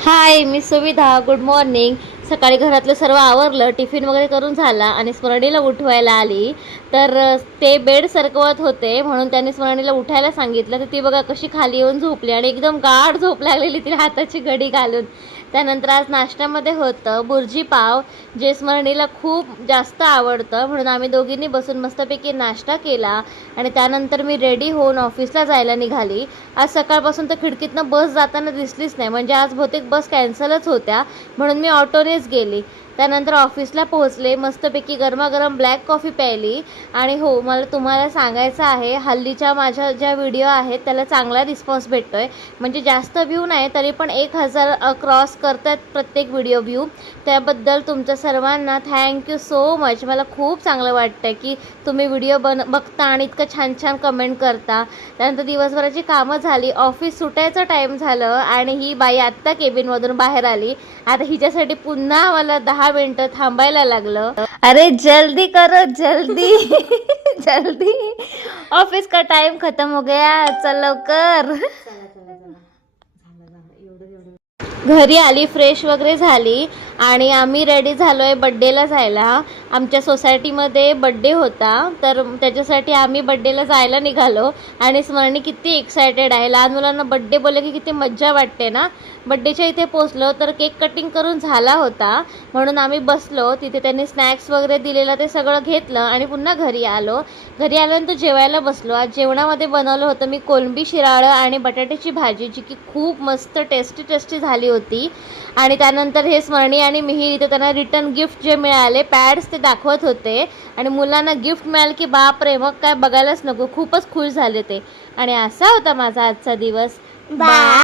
हाय, मी सुविधा. Good morning. सकाळी घरातलं सर्व आवरलं, टिफिन वगैरे करून झाला आणि स्मरणीला उठवायला आली. तर ते बेड सरकवत होते म्हणून त्यांनी स्मरणीला उठायला सांगितलं. तर ती बघा कशी खाली येऊन झोपली आणि एकदम गाढ झोप लागलेली तिला हाताची घडी घालून. त्यानंतर आज नाश्त्यामध्ये होतं बुर्जी पाव, जे स्मरणीला खूप जास्त आवडतं म्हणून आम्ही दोघींनी बसून मस्तपैकी नाश्ता केला. आणि त्यानंतर मी रेडी होऊन ऑफिसला जायला निघाली. आज सकाळपासून तर खिडकीतनं बस जाताना दिसलीच नाही, म्हणजे आज बहुतेक बस कॅन्सलच होत्या म्हणून मी ऑटोनेच गेली. त्यानंतर ऑफिसला पोहोचले, मस्तपैकी गरमागरम ब्लॅक कॉफी प्यायली. आणि हो, मला तुम्हाला सांगायचं आहे, हल्लीच्या माझ्या ज्या व्हिडिओ आहेत त्याला चांगला रिस्पॉन्स भेटतो आहे. म्हणजे जास्त व्ह्यू नाही तरी पण 1000 क्रॉस करतात प्रत्येक व्हिडिओ व्ह्यू. त्याबद्दल तुमच्या सर्वांना थँक्यू सो मच. मला खूप चांगलं वाटतं की तुम्ही व्हिडिओ बघता आणि इतकं छान छान कमेंट करता. त्यानंतर दिवसभराची कामं झाली, ऑफिस सुटायचं टाईम झालं आणि ही बाई आत्ता केबिनमधून बाहेर आली. आता हिच्यासाठी पुन्हा मला 10 मिनटं थांबायला लागलं. अरे जल्दी करो जल्दी. जल्दी, ऑफिस का टाइम खत्म हो गया, चल लवकर. घरी आली, फ्रेश वगैरे झाली आणि आम्ही रेडी झालो आहे बड्डेला जायला. आमच्या सोसायटीमध्ये बड्डे होता तर त्याच्यासाठी आम्ही बड्डेला जायला निघालो. आणि स्मरणी किती एक्सायटेड आहे. लहान मुलांना बड्डे बोलले की किती मज्जा वाटते ना. बड्डेच्या इथे पोचलो तर केक कटिंग करून झाला होता म्हणून आम्ही बसलो तिथे. त्यांनी स्नॅक्स वगैरे दिलेलं ते सगळं घेतलं आणि पुन्हा घरी आलो. घरी आल्यानंतर जेवायला बसलो. आज जेवणामध्ये बनवलं होतं मी कोलंबी शिराळं आणि बटाट्याची भाजी, जी की खूप मस्त टेस्टी झाली होती. आणि त्यानंतर हे स्मरणी आणि मिहिर इथे त्यांना रिटर्न गिफ्ट जे मिळाले पॅड्स ते दाखवत होते. आणि मुलांना गिफ्ट मिळालं की बापरे, मग काय बघायलाच नको, खूपच खुश झाले ते. आणि असा होता माझा आजचा दिवस. बाय.